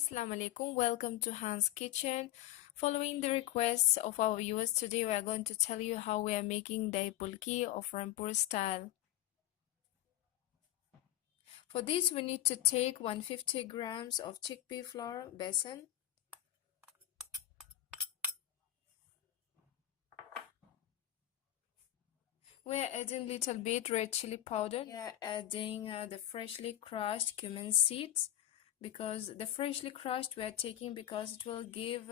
Assalamu alaikum, welcome to Han's Kitchen. Following the requests of our viewers, today we are going to tell you how we are making Dahi Pakori of Rampur style. For this we need to take 150 grams of chickpea flour, besan. We are adding little bit red chili powder. We are adding the freshly crushed cumin seeds, because the freshly crushed we are taking because it will give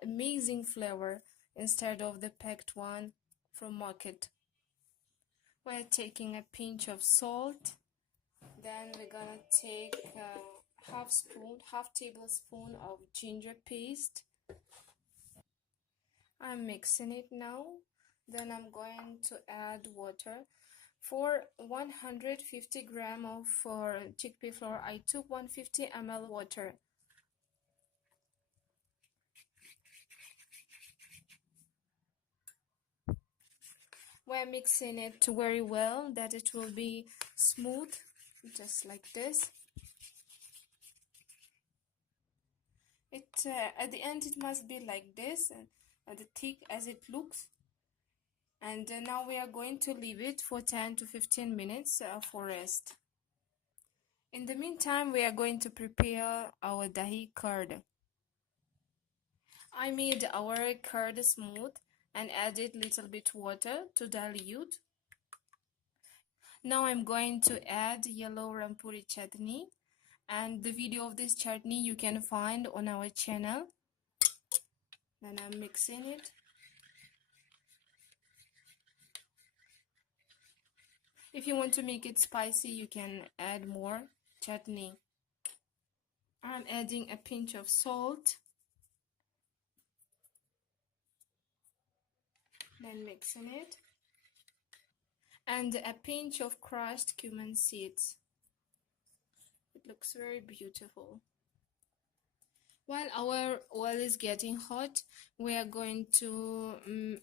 amazing flavor instead of the packed one from market. We're taking a pinch of salt. Then we're gonna take half tablespoon of ginger paste. I'm mixing it now. Then I'm going to add water. For 150 gram of chickpea flour, I took 150 ml water. We're mixing it very well that it will be smooth, just like this. At the end it must be like this, and the thick as it looks. And now we are going to leave it for 10 to 15 minutes for rest. In the meantime, we are going to prepare our dahi curd. I made our curd smooth and added little bit water to dilute. Now I'm going to add yellow Rampuri chutney, and the video of this chutney you can find on our channel. Then I'm mixing it. If you want to make it spicy, you can add more chutney. I'm adding a pinch of salt. Then mixing it. And a pinch of crushed cumin seeds. It looks very beautiful. While our oil is getting hot, we are going to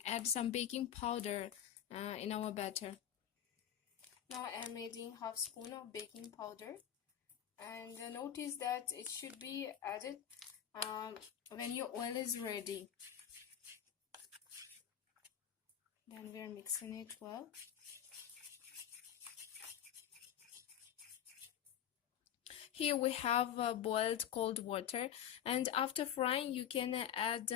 add some baking powder in our batter. Now I'm adding half spoon of baking powder, and notice that it should be added when your oil is ready. Then we are mixing it well. Here we have boiled cold water, and after frying you can add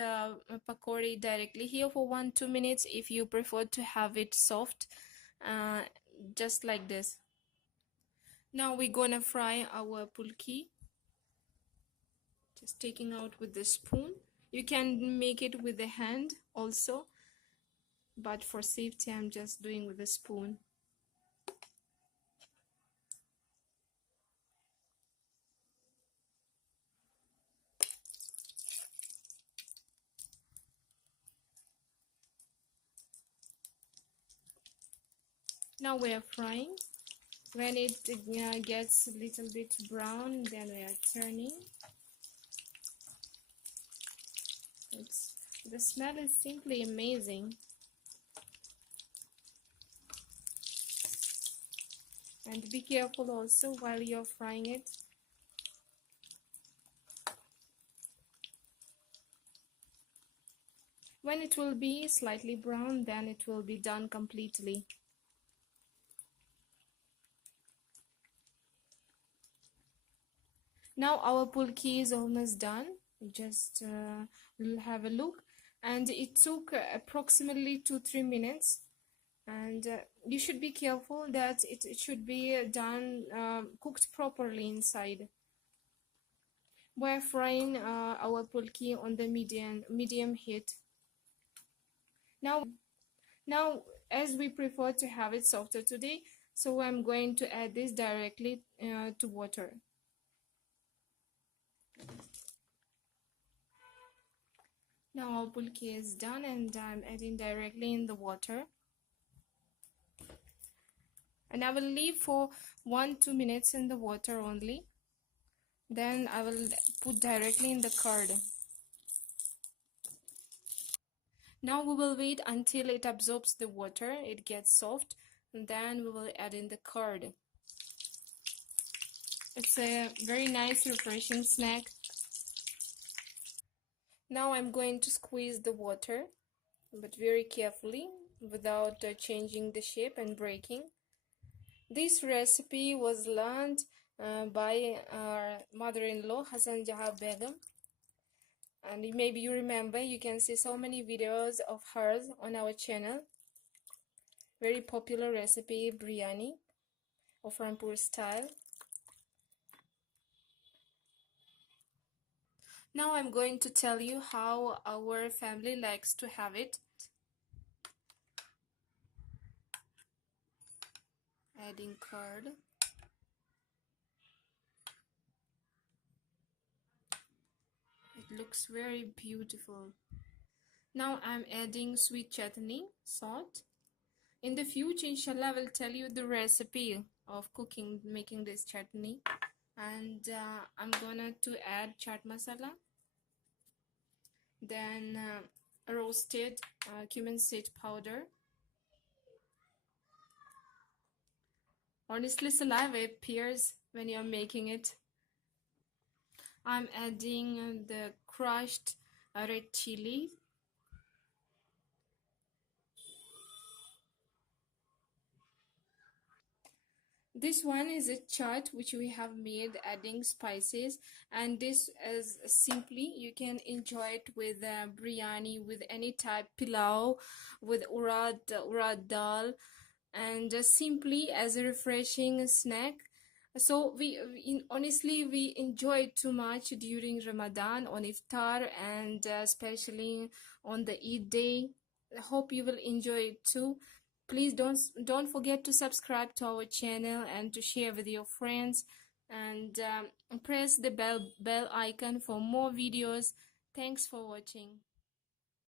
pakori directly here for 1-2 minutes if you prefer to have it soft, just like this. Now we're gonna fry our phulki, just taking out with the spoon. You can make it with the hand also, but for safety I'm just doing with the spoon. Now we are frying. When it gets a little bit brown, then we are turning. The smell is simply amazing. And be careful also while you're frying it. When it will be slightly brown, then it will be done completely. Now our phulki is almost done. Just have a look, and it took approximately 2-3 minutes. And you should be careful that it should be done cooked properly inside. We're frying our phulki on the medium heat. Now as we prefer to have it softer today, so I'm going to add this directly to water. Now our phulki is done, and I'm adding directly in the water. And I will leave for 1-2 minutes in the water only. Then I will put directly in the curd. Now we will wait until it absorbs the water, it gets soft, and then we will add in the curd. It's a very nice refreshing snack Now I'm going to squeeze the water, but very carefully without changing the shape and breaking. This recipe was learned by our mother-in-law Hassan Jaha Begum, and maybe you remember, you can see so many videos of hers on our channel. Very popular recipe, biryani of Rampur style. Now I'm going to tell you how our family likes to have it. Adding curd. It looks very beautiful. Now I'm adding sweet chutney, salt. In the future, inshallah, I will tell you the recipe of making this chutney. And I'm gonna to add chaat masala. Then roasted cumin seed powder. Honestly, saliva appears when you're making it. I'm adding the crushed red chili. This one is a chaat which we have made adding spices, and this is simply you can enjoy it with biryani, with any type pilau, with urad dal, and just simply as a refreshing snack. So honestly we enjoy it too much during Ramadan on iftar, and especially on the Eid day. I hope you will enjoy it too. Please don't forget to subscribe to our channel and to share with your friends, and press the bell icon for more videos. Thanks for watching.